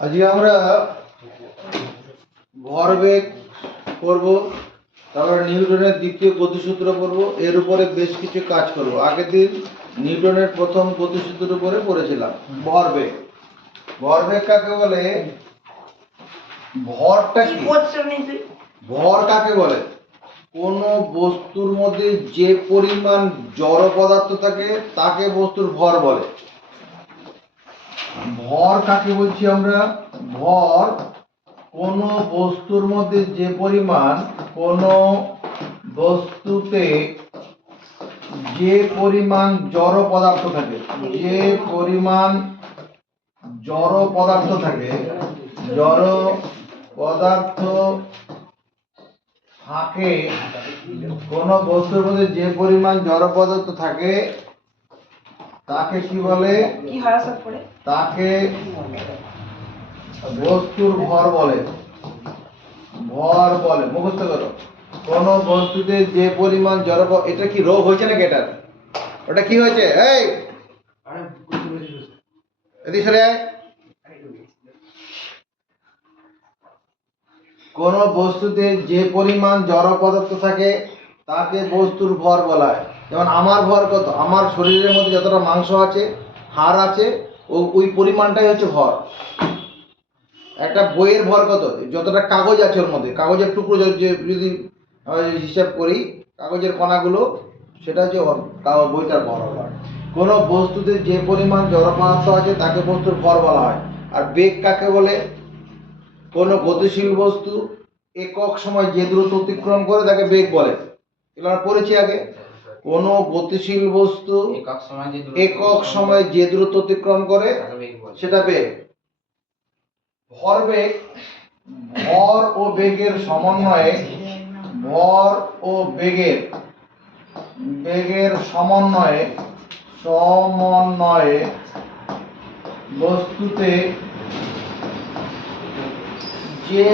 আজকে আমরা ভরবেগ করব, তারপরে নিউটনের দ্বিতীয় গতিসূত্র পড়ব, এর উপরে বেশ কিছু কাজ করব। আগের দিন নিউটনের প্রথম গতিসূত্রের উপরে পড়েছিলাম ভরবেগ। ভরবেগ কাকে বলে? ভরটা কি? ভর কাকে বলে? কোনো বস্তুর মধ্যে যে পরিমাণ জড় পদার্থ থাকে তাকে বস্তুর ভর বলে। ভর কাকে বলছি আমরা? ভর কোনো বস্তুর মধ্যে যে পরিমাণ, কোনো বস্তুতে যে পরিমাণ জড় পদার্থ থাকে, যে পরিমাণ জড় পদার্থ থাকে, জড় পদার্থ থাকে, কোনো বস্তুর মধ্যে যে পরিমাণ জড় পদার্থ থাকে তাকে কি বলে? তাকে বস্তুর ভর বলে। ভর বলে, মুখস্থ করো। কোন বস্তুতে যে পরিমাণ জড়, এটা কি রোগ হয়েছে নাকি? এটা ওটা কি হয়েছে? এই এদিকে সরে আয়। কোন বস্তুতে যে পরিমাণ জড় পদার্থ থাকে তাকে বস্তুর ভর বলা হয়। যেমন আমার ভর কত? আমার শরীরের মধ্যে যতটা মাংস আছে, হাড় আছে, ওই পরিমাণটাই হচ্ছে ভর। একটা বইয়ের ভর কত? যতটা কাগজ আছে ওর মধ্যে, কাগজের টুকরো যদি হিসাব করি, কাগজের কণাগুলো, সেটা হচ্ছে বইটার ভর হয়। কোনো বস্তুতে যে পরিমাণ জড় পদার্থ আছে তাকে বস্তুর ভর বলা হয়। আর বেগ কাকে বলে? কোনো গতিশীল বস্তু একক সময় যে দ্রুত অতিক্রম করে তাকে বেগ বলে। এগুলো আমরা পড়েছি আগে। কোনো গতিশীল বস্তু একক সময় যে দ্রুত অতিক্রম করে সেটা বেগ। ভরবেগ ভর ও বেগের সমন্বয়ে, ভর ও বেগের সমন্বয়ে বস্তুতে যে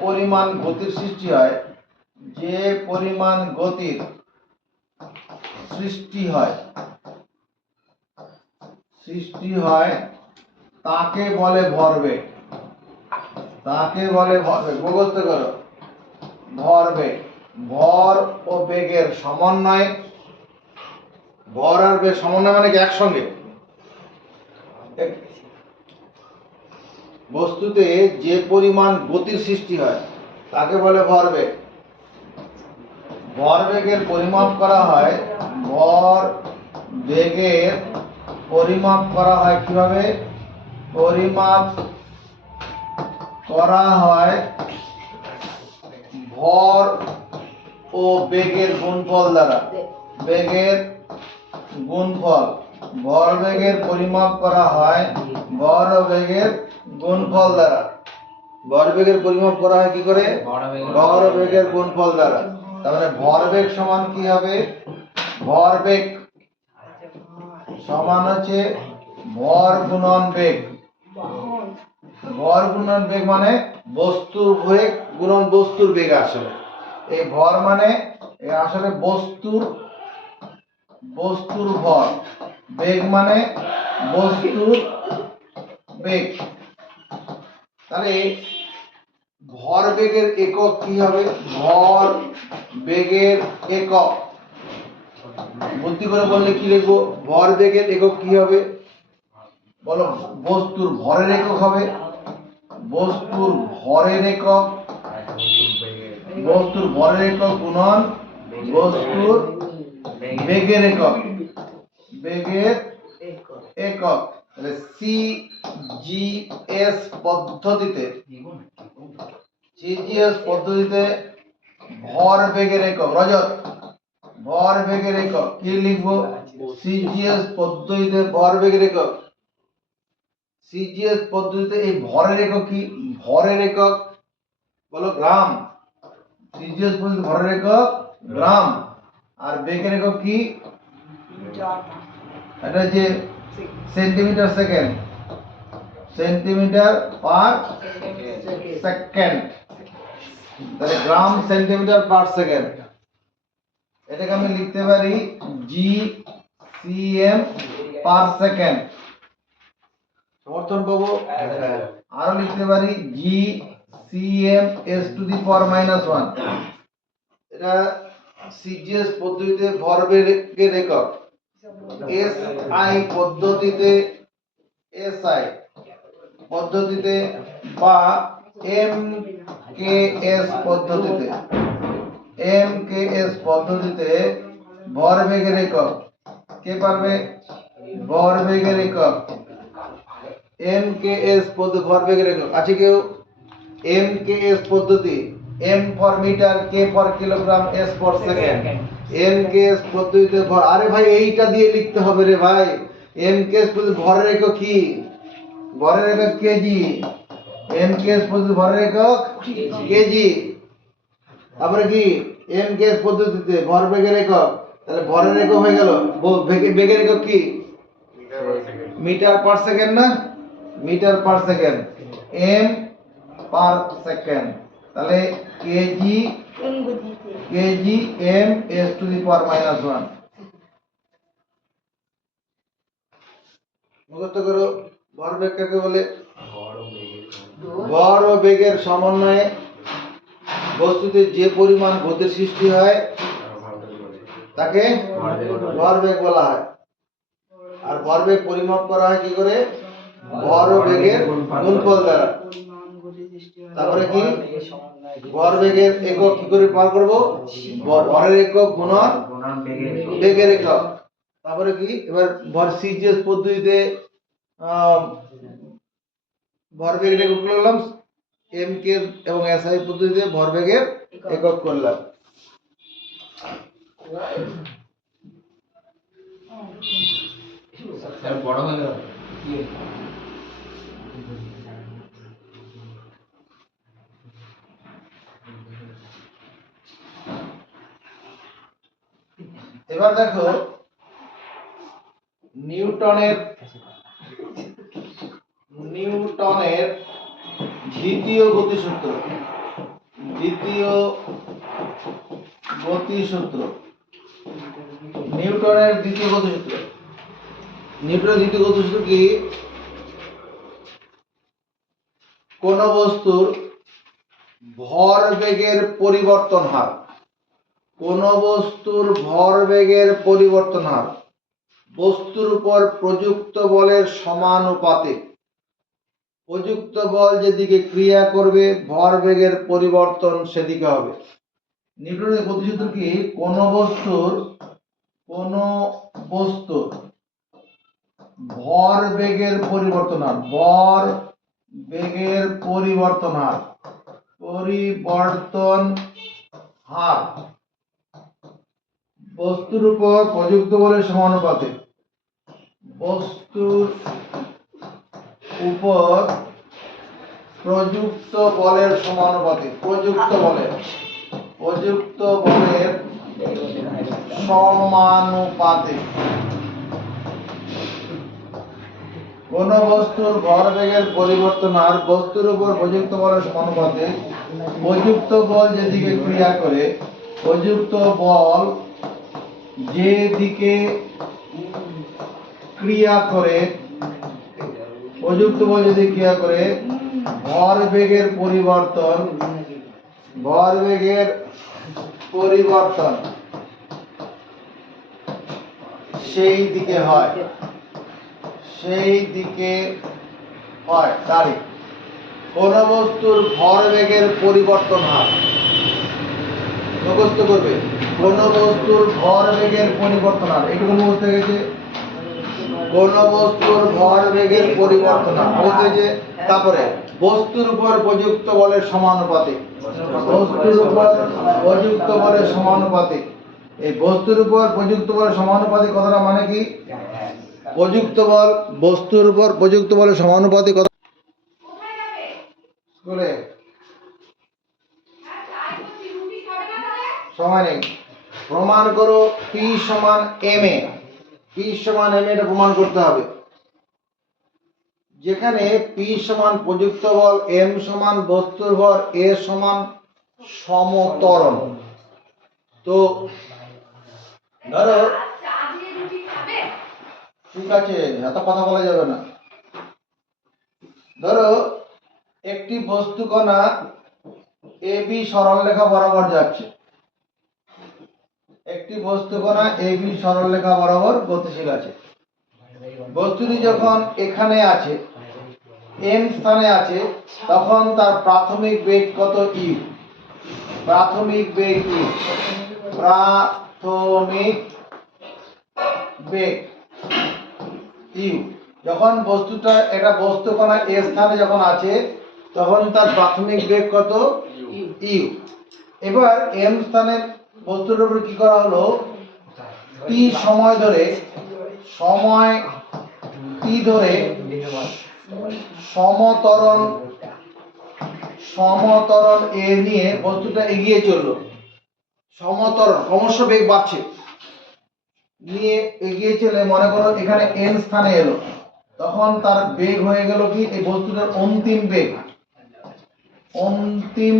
পরিমাণ গতির সৃষ্টি হয়, যে পরিমাণ গতির সৃষ্টি হয় তাকে বলে ভরবেগ। তাকে বলে ভরবেগ। মুখস্থ করো। ভরবেগ, ভর ও বেগের সমন্বয়ে। ভর আর বেগ সমন্বয় মানে কি? একসঙ্গে। বস্তুতে যে পরিমাণ গতির সৃষ্টি হয় তাকে বলে ভরবেগ। ভরবেগের পরিমাপ করা হয়, ভরবেগের পরিমাপ করা হয় কিভাবে? পরিমাপ করা হয় ভর ও বেগের গুণফল দ্বারা। বেগের গুণফল। ভরবেগের পরিমাপ করা হয় ভর ও বেগের গুণফল দ্বারা। ভরবেগের পরিমাপ করা হয় কি করে? ভর ও বেগের গুণফল দ্বারা। তাহলে ভরবেগ সমান কি হবে? ভরবেগ সমান হচ্ছে ভর গুণন বেগ। ভর গুণন বেগ মানে বস্তুর বেগ গুণন বস্তুর বেগ। আসলে এই ভর মানে আসলে বস্তুর ভর, বেগ মানে বস্তুর বেগ। তাহলে ভর বেগের একক কি হবে? ভর বেগের একক বুদ্ধি করে বললে কি লিখবো? ভর বেগের একক কি হবে বলো? বস্তুর ভরের একক হবে। বস্তুর ভরের একক গুণন বস্তুর বেগের একক। বেগের একক। তাহলে সিজিএস পদ্ধতিতে ভর বেগের একক, রজত, ভর বেগের একক কি লিখবো? সিজিএস পদ্ধতিতে ভর বেগের একক। সিজিএস পদ্ধতিতে এই ভরের একক কি? ভরের একক বলো গ্রাম। সিজিএস পদ্ধতিতে ভরের একক গ্রাম। আর বেগের একক কি? এটা যে সেন্টিমিটার সেকেন্ড, সেন্টিমিটার পার সেকেন্ড। তাহলে গ্রাম সেন্টিমিটার পার সেকেন্ড। এটাকে আমি লিখতে পারি জি সিএম পার সেকেন্ড। সমর্থন পাবো। আরো লিখতে পারি জি CM S to the power -1। এটা সিজিএস পদ্ধতিতে ভরবেগের একক, এসআই পদ্ধতিতে এসআই পদ্ধতিতে বা এমকেএস পদ্ধতিতে ভরবেগের একক। কে পারবে? ভরবেগের একক এমকেএস পদ্ধতি ভরবেগের একক আছে কেউ? এমকেএস পদ্ধতি, M for metre, K for kilogram, S for second. MKS পদ্ধতিতে ভর, আরে ভাই এইটা দিয়ে লিখতে হবে রে ভাই। এমকেএস পদ্ধতি ভরের একক কি? ভরের একক কেজি। এমকেএস পদ্ধতি ভরের একক কেজি। তারপরে কি এমকেএস পদ্ধতিতে ভরবেগের একক, তাহলে ভরের একক হয়ে গেল, বেগের একক কি? মিটার পার সেকেন্ড না? Metre per second, M per second. তাহলে KG M S to the power -1। মুখস্থ করো। ভরবেগ কাকে বলে? ভর ও বেগের সমন্বয়ে বস্তুতে যে পরিমাণ গতির সৃষ্টি হয় তাকে ভরবেগ বলা হয়। আর ভরবেগ পরিমাপ করা হয় কি করে? ভর ও বেগের গুণফল দ্বারা। তারপরে কি ভরবেগের একক কি করে বার করব? ভরের একক গুণন বেগের একক। তারপরে কি এবার ভর সিজিএস পদ্ধতিতে ভরবেগের একক করলাম, এমকে এবং এসআই পদ্ধতিতে ভরবেগের একক করলাম। বড় হয়ে গেল। এবার দেখো নিউটনের দ্বিতীয় গতিসূত্র। নিউটনের দ্বিতীয় গতিসূত্র কি? কোন বস্তুর ভরবেগের পরিবর্তন হার, বস্তুর উপর প্রযুক্ত বলের সমানুপাতিক। প্রযুক্ত বল যেদিকে ক্রিয়া করবে ভরবেগের পরিবর্তন সেদিকে হবে। নিউটনের গতিসূত্র কি? কোন বস্তুর ভরবেগের পরিবর্তন হার বস্তুর উপর প্রযুক্ত বলের সমানুপাতিক। বস্তুর উপর প্রযুক্ত বলের সমানুপাতিক। প্রযুক্ত বলের সমানুপাতিক। কোন বস্তুর ভরবেগের পরিবর্তন হার বস্তুর উপর প্রযুক্ত বলের সমানুপাতিক। প্রযুক্ত বল যেদিকে ক্রিয়া করে, প্রযুক্ত বল যেদিকে ক্রিয়া করে ভরবেগের পরিবর্তন সেই দিকে হয়। তাই কোন বস্তুর ভরবেগের পরিবর্তন হার, মুখস্থ করবে, কোন বস্তুর ভরবেগের পরিবর্তন হার, এইটুকু মুখস্থ হয়ে গেছে। কোন বস্তুর ভরবেগের পরিবর্তন হার মুখস্থ হয়েছে। তারপরে বস্তুর উপর প্রযুক্ত বলের সমানুপাতিক। এই বস্তুর উপর প্রযুক্ত বলের সমানুপাতিক কথাটা মানে কি? প্রযুক্ত বল বস্তুর উপর প্রযুক্ত বলের সমানুপাতিক কথা। স্কুলে সময় নেই। প্রমাণ করো P সমান ma। P সমান ma এটা প্রমাণ করতে হবে। যেখানে P সমান প্রযুক্ত বল, m সমান বস্তুর ভর, a সমান সমত্বরণ। তো ধরো ঠিক আছে, এত কথা বলা যাবে না। ধরো একটি বস্তুকণা এ বি সরলরেখা বরাবর যাচ্ছে, একটি বস্তুকণা এ বি সরলরেখা বরাবর গতিশীল আছে। বস্তুটি যখন এখানে আছে, এম স্থানে আছে, তখন তার প্রাথমিক বেগ কত? ইউ। প্রাথমিক বেগ ইউ, প্রাথমিক বেগ ইউ। যখন বস্তুটা, এটা বস্তুকণা এ স্থানে যখন আছে, তখন তার প্রাথমিক বেগ কত? ইউ। এবার এম স্থানের বস্তুটার উপর কি করা হলো? টি সময় ধরে, সময় টি ধরে সমতরণ এ নিয়ে বস্তুটা এগিয়ে চললো। সমতরণ, ক্রমশ বেগ বাড়ছে, নিয়ে এগিয়ে চলে মনে করো এখানে এন স্থানে এলো, তখন তার বেগ হয়ে গেল কি? এই বস্তুটার অন্তিম বেগ, অন্তিম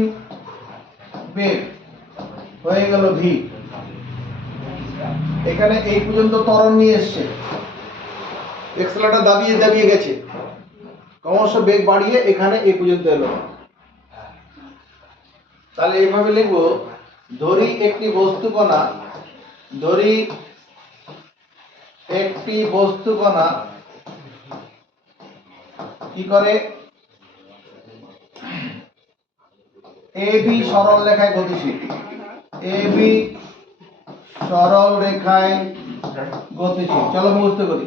বেগ হয়ে গেল ভি। এখানে এই পর্যন্ত ত্বরণ নিয়ে এসছে, এক্সেলারেটর দাবিয়ে দাবিয়ে গেছে, ক্রমশ বেগ বাড়িয়ে এখানে এই পর্যন্ত এলো। তাহলে এইভাবে লিখবো, ধরি একটি বস্তুকণা, ধরি একটি বস্তুকণা কি করে? এ বি সরল রেখায় গতিশীল, এ বি সরল রেখায় গতিশীল। চলো মুখস্থ করি।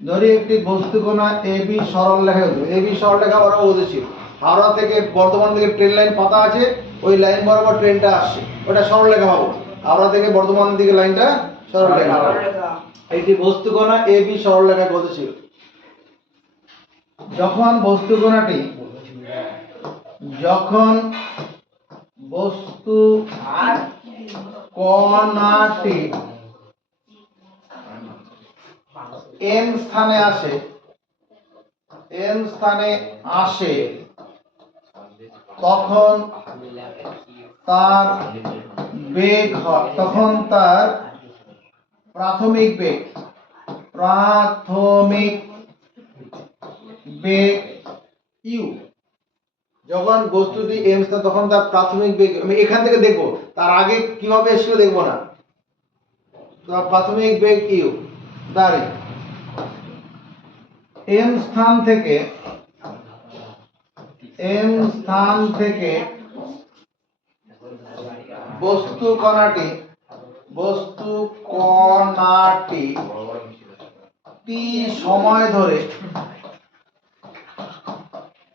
ধরি একটি বস্তুকণা এ বি সরল রেখায়, এ বি সরল রেখা বরাবর গতিশীল। হাওড়া থেকে বর্ধমান থেকে ট্রেন লাইন পাতা আছে, ওই লাইন বরাবর ট্রেনটা আসছে, ওটা সরল রেখা পাবো। হাওড়া থেকে বর্ধমানের দিকে লাইনটা সরল রেখা। একটি বস্তুকণা এ বি সরল রেখায় গতিশীল। যখন বস্তুকণাটি, যখন বস্তু কণাটি এম স্থানে আসে, এম স্থানে আসে, তখন তার বেগ হয়, তখন তার প্রাথমিক বেগ, প্রাথমিক বেগ ইউ। যখন বস্তুটি এম স্থানে, তখন তার প্রাথমিক বেগ, আমি এখান থেকে দেখবো, তার আগে কিভাবে এসেছিল দেখবো না। তো প্রাথমিক বেগ ইউ দাঁড়ি এম স্থান থেকে, এম স্থান থেকে বস্তু কণাটি, বস্তু কণাটি টি সময় ধরে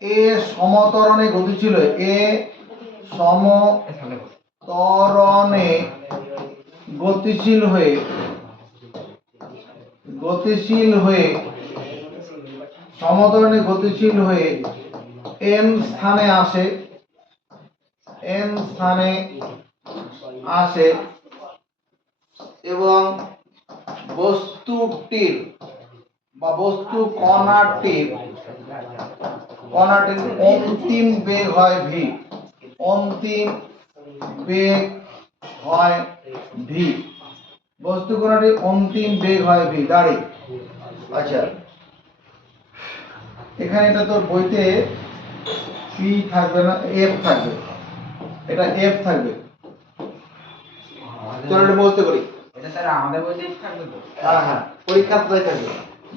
এ সমতরণে গতিশীল হয়ে, এ সমতরণে গতিশীল হয়ে, গতিশীল হয়ে, সমতরণে গতিশীল হয়ে এম স্থানে আসে, এম স্থানে আসে এবং বস্তুটির বা বস্তু কণাটির অন্তিম বেগ হয় ভি, অন্তিম বেগ হয় ভি। বস্তু কণাটির অন্তিম বেগ হয় ভি দাঁড়ি। আচ্ছা, এখানে এটা তোর বইতে পি থাকবে না, এফ থাকবে, এটা এফ থাকবে। চলো এটা মুখস্থ করি। এটা স্যার আমাদের বইতেই থাকবে তো? হ্যাঁ হ্যাঁ, পরীক্ষাতেই থাকবে।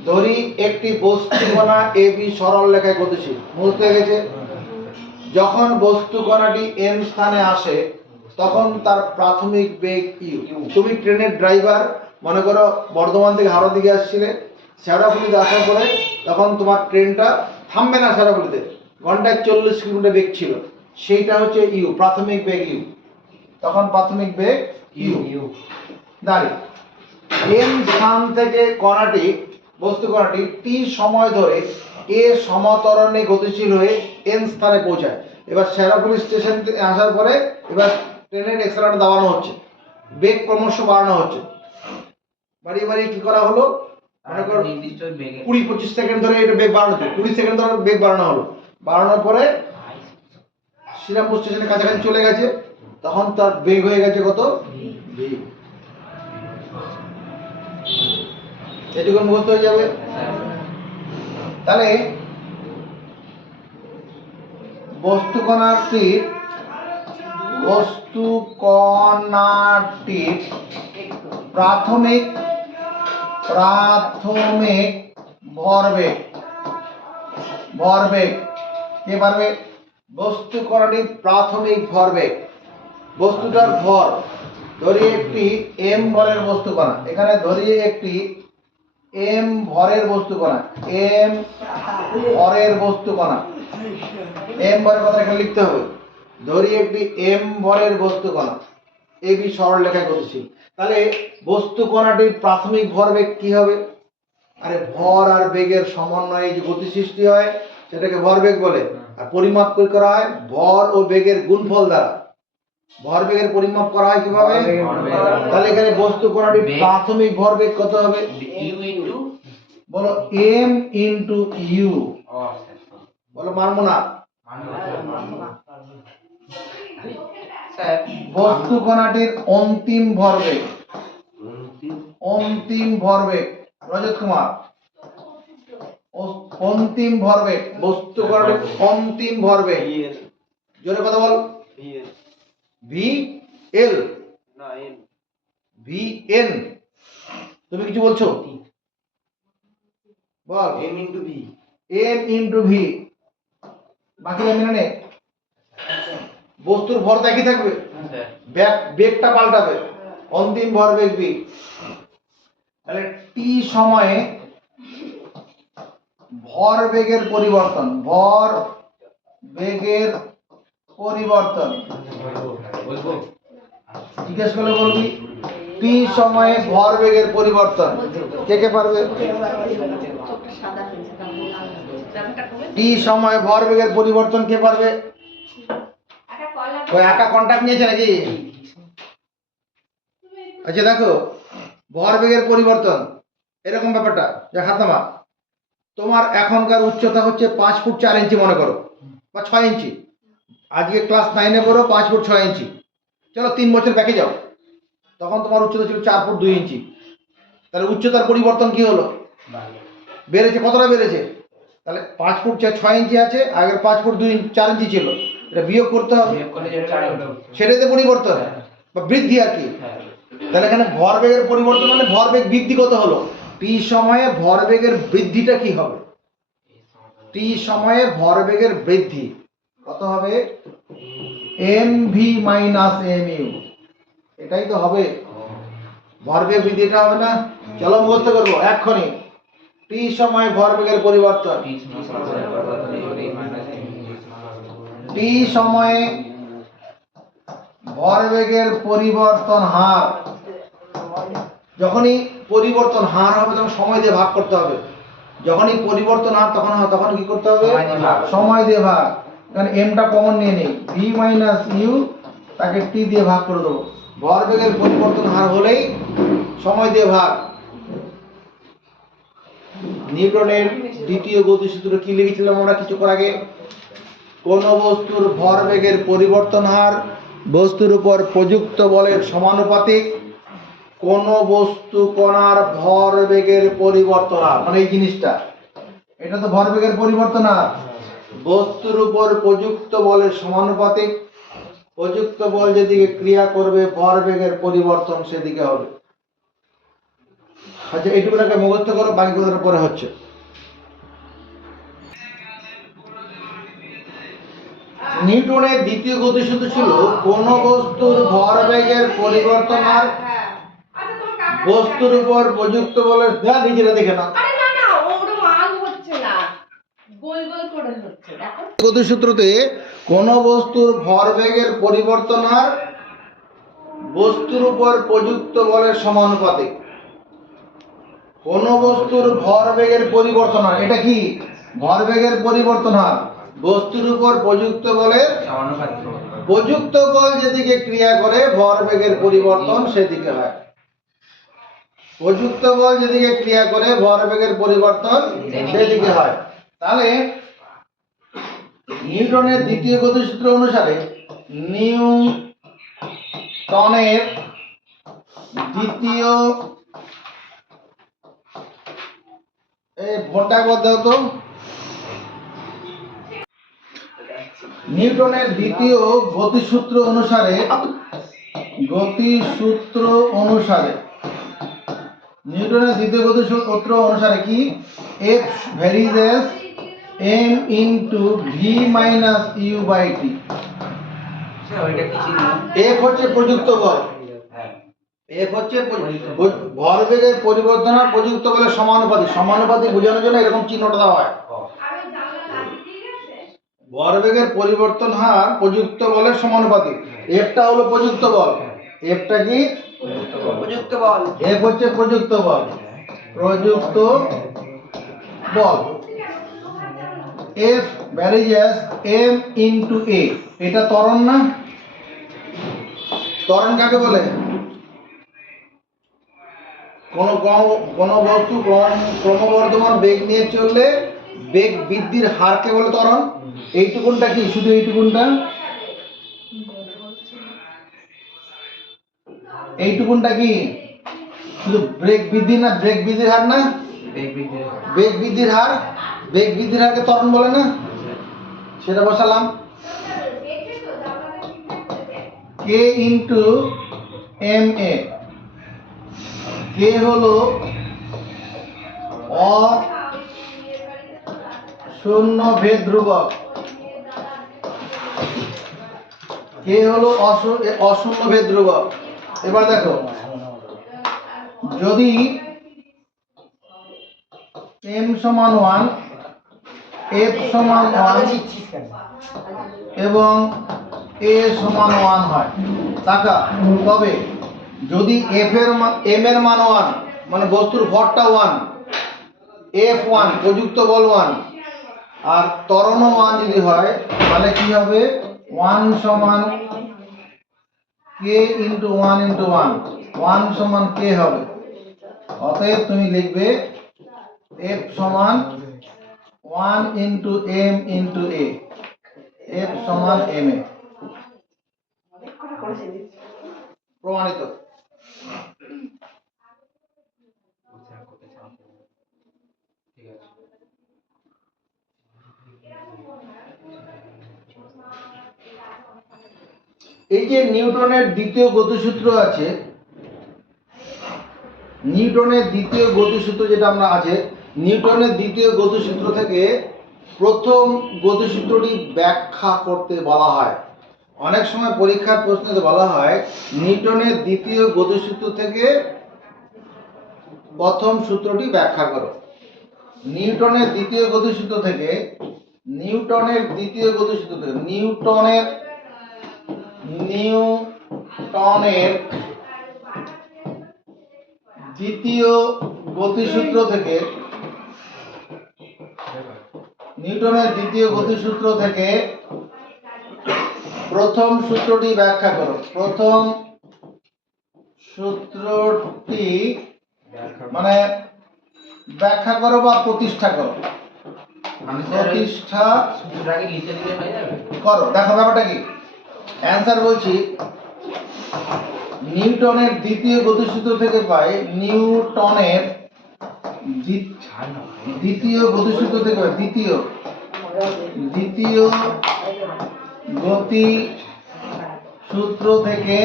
ধরি একটি বস্তুকণা এ বি সরল রেখায় গতিশীল, মুখস্থ হয়ে গেছে। যখন বস্তুকণাটি এম স্থানে আসে, তখন তার প্রাথমিক বেগ ইউ। তুমি ট্রেনের ড্রাইভার, মনে করো বর্ধমান থেকে হাওড়া দিকে আসছিলে, শেওড়াফুলিতে আসার পরে তখন তোমার ট্রেনটা থামবে না শেওড়াফুলিতে, ঘন্টায় 40 কিলোমিটার বেগ ছিল, সেইটা হচ্ছে ইউ, প্রাথমিক বেগ ইউ। তখন প্রাথমিক বেগ ইউ দাঁড়ি এম স্থান থেকে কণাটি, বস্তু কণাটি টি সময় ধরে এ সমতরণে গতিশীল হয়ে এন স্থানে পৌঁছায়। এবার শেওড়াফুলি স্টেশন থেকে আসার পরে এবার ট্রেনের এক্সেলারেটর দাবানো হচ্ছে, বেগ ক্রমশ বাড়ানো হচ্ছে, বাড়িয়ে বাড়িয়ে কি করা হলো, মনে করো 20-25 সেকেন্ড ধরে এটা বেগ বাড়ানো হচ্ছে, 20 সেকেন্ড ধরে বেগ বাড়ানো হলো। বাড়ানোর পরে শ্রীরামপুর স্টেশনের কাছাকাছি চলে গেছে, তখন তার বেগ হয়ে গেছে কত? ভি। এটুকু মুখস্থ হয়ে যাবে। তাহলে বস্তু কণাটির প্রাথমিক ভরবেগ কে পারবে? বস্তু কণাটির প্রাথমিক ভরবেগ, বস্তুটার ভর। ধরি একটি m ভরের বস্তু কণা, এখানে ধরি একটি m ভরের বস্তু কণা, m ভরের বস্তু কণা, m ভরের কথা এখানে লিখতে হবে। ধরি একটি m ভরের বস্তু কণা, এবি সরল রেখায় গতিশীল। তাহলে বস্তু কণাটির প্রাথমিক ভরবেগ কি হবে? আরে ভর আর বেগের সমন্বয়ে যে গতি সৃষ্টি হয় সেটাকে ভরবেগ বলে। আর পরিমাপ করা হয় ভর ও বেগের গুণফল দ্বারা। ভরবেগের পরিমাপ করা হয় কিভাবে? তাহলে এখানে বস্তু কণাটির প্রাথমিক ভরবেগ কত হবে? বলো m ইনটু u। বলো মানবো না? বস্তু কণাটির অন্তিম ভরবেগ রজত কুমার, অন্তিম ভরবেগ, বস্তু কণাটির অন্তিম ভরবেগ, জোরে কথা বল। ভি এল না এন, ভি এন। তুমি কিছু বলছো? বল। M into V, M into V. বাকি মেনে নে। বস্তুর ভর তো একই থাকবে, বেগটা পাল্টাবে। অন্তিম ভরবেগ ভি। তাহলে টি সময়ে ভরবেগের পরিবর্তন, জিজ্ঞেস করলে বলবি টি সময়ে ভরবেগের পরিবর্তন। কে কে পারবে? টি সময়ে ভরবেগের পরিবর্তন কে পারবে? ওই একা কন্টাক্ট নিয়েছে নাকি? আচ্ছা দেখো, ভরবেগের পরিবর্তন এরকম ব্যাপারটা, যে হাতামা তোমার এখনকার উচ্চতা হচ্ছে 5 ফুট 4 ইঞ্চি মনে করো, বা 6 ইঞ্চি। আজকে ক্লাস 9-এ পড়ো, 5 ফুট 6 ইঞ্চি। চলো 3 বছর ব্যাকে যাও, তখন তোমার উচ্চতা ছিল 4 ফুট 2 ইঞ্চি। তাহলে উচ্চতার পরিবর্তন কি হলো? বেড়েছে। কতটা বেড়েছে? তাহলে 5 ফুট 6 ইঞ্চি আছে, আগের 5 ফুট 4 ইঞ্চি ছিল, এটা বিয়োগ করতে হবে, সেটাতে পরিবর্তন বা বৃদ্ধি আর কি। তাহলে এখানে ভরবেগের পরিবর্তন মানে ভরবেগ বৃদ্ধি কত হলো? টি সময়ে ভরবেগের বৃদ্ধিটা কি হবে? টি সময়ে ভরবেগের বৃদ্ধি কত হবে? mv minus mu। এটাই তো হবে ভরবেগ বৃদ্ধিটা, হবে না? চলো মুখস্থ করবো এক্ষুনি। টি সময়ে ভরবেগের পরিবর্তন, টি সময়ে ভরবেগের পরিবর্তন হার। যখনই পরিবর্তন হার হবে তখন সময় দিয়ে ভাগ করতে হবে। যখনই পরিবর্তন হার তখন কি করতে হবে? সময় দিয়ে ভাগ। কারণ এমটা কমন নিয়ে নেই, ভি মাইনাস ইউ, তাকে টি দিয়ে ভাগ করে দেবো। ভরবেগের পরিবর্তন হার হলেই সময় দিয়ে ভাগ। নিউটনের দ্বিতীয় গতিসূত্র কি লিখেছিলাম আমরা কিছুক্ষণ আগে? কোন বস্তুর ভরবেগের পরিবর্তন হার বস্তুর উপর প্রযুক্ত বলের সমানুপাতিক। কোন বস্তু কণার ভরবেগের পরিবর্তন হার, মানে এই জিনিসটা, এটা তো ভরবেগের পরিবর্তন হার, বস্তুর উপর প্রযুক্ত বলের সমানুপাতিক। প্রযুক্ত বল যেদিকে ক্রিয়া করবে ভরবেগের পরিবর্তন সেদিকে হবে। আচ্ছা এইটুকুটাকে মুখস্থ করো, বাকি কথাটা পরে হচ্ছে। নিউটনের দ্বিতীয় গতিসূত্র ছিল কোন বস্তুর ভরবেগের পরিবর্তন হার বস্তুর উপর প্রযুক্ত বলের, নিজেরা দেখে না, গতিসূত্রতে কোন বস্তুর ভরবেগের পরিবর্তন হার বস্তুর উপর প্রযুক্ত বলের সমানুপাতিক। কোন বস্তুর ভরবেগের পরিবর্তন হার, এটা কি? ভরবেগের পরিবর্তন হার বস্তুর উপর প্রযুক্ত বলের সমানুপাতিক। প্রযুক্ত বল যেদিকে ক্রিয়া করে ভরবেগের পরিবর্তন সেদিকে হয়। প্রযুক্ত বল যেদিকে ক্রিয়া করে ভরবেগের পরিবর্তন সেদিকে হয়। তাহলে নিউটনের দ্বিতীয় গতিসূত্র অনুসারে নিউটনের দ্বিতীয় ভোল্টা বলতে হতো নিউটনের দ্বিতীয় গতিসূত্র অনুসারে নিউটনের দ্বিতীয় গতিসূত্র অনুসারে কি F varies as m into v minus u by t। Sir ওইটা কি ছিল? F হচ্ছে প্রযুক্ত বল, হ্যাঁ F হচ্ছে ভরবেগের পরিবর্তন আর প্রযুক্ত বলের সমানুপাতিক। সমানুপাতিক বোঝানোর জন্য এরকম চিহ্নটা দেওয়া হয়। ভরবেগের পরিবর্তন হার প্রযুক্ত বলের সমানুপাতিক। Fটা হলো প্রযুক্ত বল। Fটা কি? উপযুক্ত বল। F হচ্ছে প্রযুক্ত বল। প্রযুক্ত বল। F varies as m into a। এটা ত্বরণ না? ত্বরণ কাকে বলে? কোন বস্তু ক্রমবর্ধমান বেগ নিয়ে চললে বেগ বৃদ্ধির হারকে বলে ত্বরণ। এইটুকুনটা কি? শুধু এইটুকুনটা, এইটুকুনটা কি শুধু বেগ বৃদ্ধি না? বেগ বৃদ্ধির হার না? বেগ বৃদ্ধির হার। বেগ বৃদ্ধির হার, বেগ বৃদ্ধির হারকে ত্বরণ বলে না? সেটা বসালাম। k into M A. কে হলো অশূন্য ভেদ ধ্রুবক। কে হলো অশূন্য ভেদ ধ্রুবক। এবার দেখো, যদি m সমান 1, f সমান 1 এবং a সমান 1 হয়, তবে যদি m এর মান 1 মানে বস্তুর ভরটা 1, f 1 প্রযুক্ত বল 1 আর ত্বরণ 1 যদি হয়, তাহলে কি হবে? 1 সমান k ইন্টু 1 ইন্টু 1, 1 সমান k হবে। অতএব তুমি লিখবে f সমান 1 into m into a। f সমান m a। প্রমাণিত। ঠিক আছে। এই যে নিউটনের দ্বিতীয় গতিসূত্র আছে, নিউটনের দ্বিতীয় গতিসূত্র যেটা আমরা আছে, নিউটনের দ্বিতীয় গতিসূত্র থেকে প্রথম গতিসূত্রটি ব্যাখ্যা করতে বলা হয়। অনেক সময় পরীক্ষার প্রশ্নে বলা হয় নিউটনের দ্বিতীয় গতিসূত্র থেকে প্রথম সূত্রটি ব্যাখ্যা করো। নিউটনের দ্বিতীয় গতিসূত্র থেকে নিউটনের দ্বিতীয় গতিসূত্র থেকে প্রথম সূত্রটি ব্যাখ্যা করো। প্রথম সূত্রটি মানে ব্যাখ্যা করো বা প্রতিষ্ঠা করো। প্রতিষ্ঠা সূত্রটাকে লিখে দিলে হয়ে যাবে। করো। দেখো ব্যাপারটা কি, অ্যান্সার বলছি, নিউটনের দ্বিতীয় গতিসূত্র থেকে পাই নিউটনের দ্বিতীয় গতিসূত্র থেকে পাই দ্বিতীয় গতিসূত্র থেকে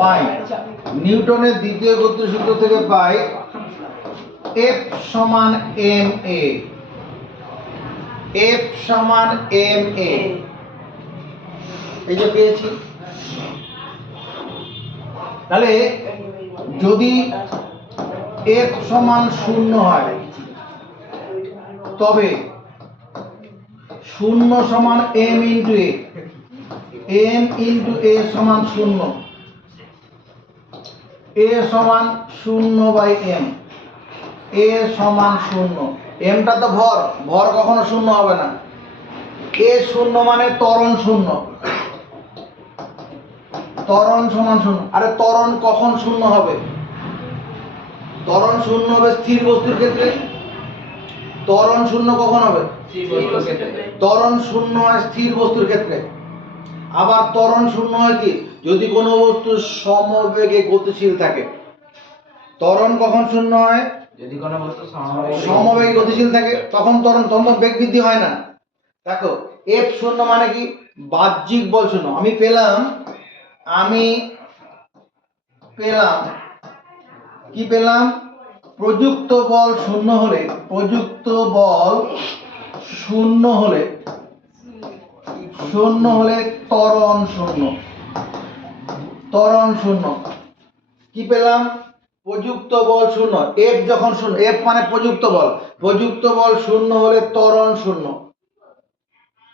পাই নিউটনের দ্বিতীয় গতিসূত্র থেকে পাই F সমান m a। F সমান m a। এই যে পেয়েছি। তাহলে যদি f সমান 0 হয়, তবে 0 সমান m into a, m into a সমান 0, a সমান 0 বাই m, a সমান 0। mটা তো ভর কখনো 0 হবে না। a 0 মানে ত্বরণ 0, ত্বরণ সমান 0। আরে ত্বরণ কখন 0 হবে? ত্বরণ 0 হবে স্থির বস্তুর ক্ষেত্রে। ত্বরণ 0 কখন হবে? ত্বরণ 0 হয় স্থির বস্তুর ক্ষেত্রে। আবার ত্বরণ 0 হয় কি? যদি কোনো বস্তু সমবেগে গতিশীল থাকে। ত্বরণ কখন 0 হয়? যদি কোনো বস্তু সমবেগে গতিশীল থাকে, তখন ত্বরণ বেগ বৃদ্ধি হয় না। দেখো এফ শূন্য মানে কি, বাহ্যিক বল শূন্য। আমি পেলাম কি পেলাম, প্রযুক্ত বল শূন্য হলে, প্রযুক্ত বল শূন্য হলে ত্বরণ শূন্য। ত্বরণ শূন্য কি পেলাম, প্রযুক্ত বল শূন্য। এফ যখন শূন্য, এফ মানে প্রযুক্ত বল, প্রযুক্ত বল শূন্য হলে ত্বরণ শূন্য।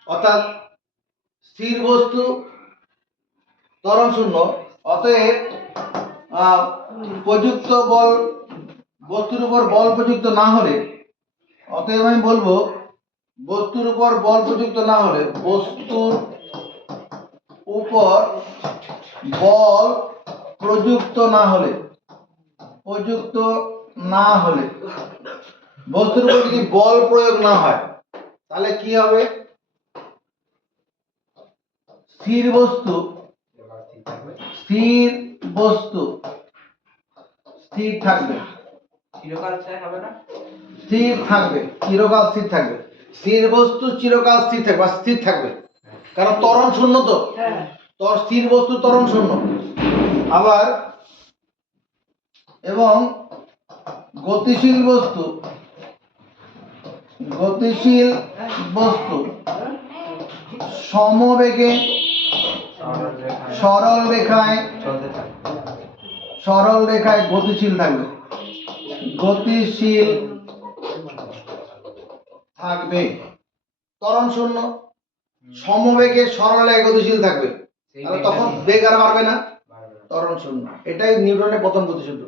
অর্থাৎ স্থির বস্তু ত্বরণ শূন্য। অতএব প্রযুক্ত বল, বস্তুর উপর বল প্রযুক্ত না হলে, অতএব আমি বলবো বস্তুর উপর বল প্রযুক্ত না হলে, বস্তুর উপর বল প্রযুক্ত না হলে, বস্তুর উপর যদি বল প্রয়োগ না হয় তাহলে কি হবে, স্থির বস্তু স্থির থাকবে, চিরকাল চাই হবে না? স্থির থাকবে, চিরকাল স্থির থাকবে। স্থির বস্তু চিরকাল স্থির থাকবে বা স্থির থাকবে, কারণ ত্বরণ শূন্য তো। স্থির বস্তু ত্বরণ শূন্য। আবার এবং গতিশীল বস্তু সমবেগে সরল রেখায় চলতে থাকে। গতিশীল থাকবে, ত্বরণ শূন্য। সমবেগে সরল রেখায় গতিশীল থাকবে, তাহলে তখন বেগ আর বাড়বে না, ত্বরণ শূন্য। এটাই নিউটনের প্রথম গতিসূত্র।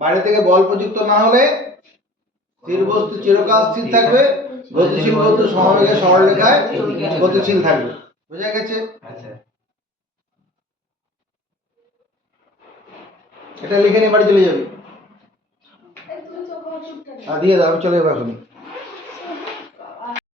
বাইরে থেকে বল প্রযুক্ত না হলে স্থির বস্তু চিরকাল স্থির থাকবে, গতিশীল বস্তু সমবেগে সরল রেখায় গতিশীল থাকবে। বুঝা গেছে? আচ্ছা। এটা লিখে নিয়ে বাড়ি চলে যাবি। দিয়ে দাও, আমি চলে যাবো এখনই।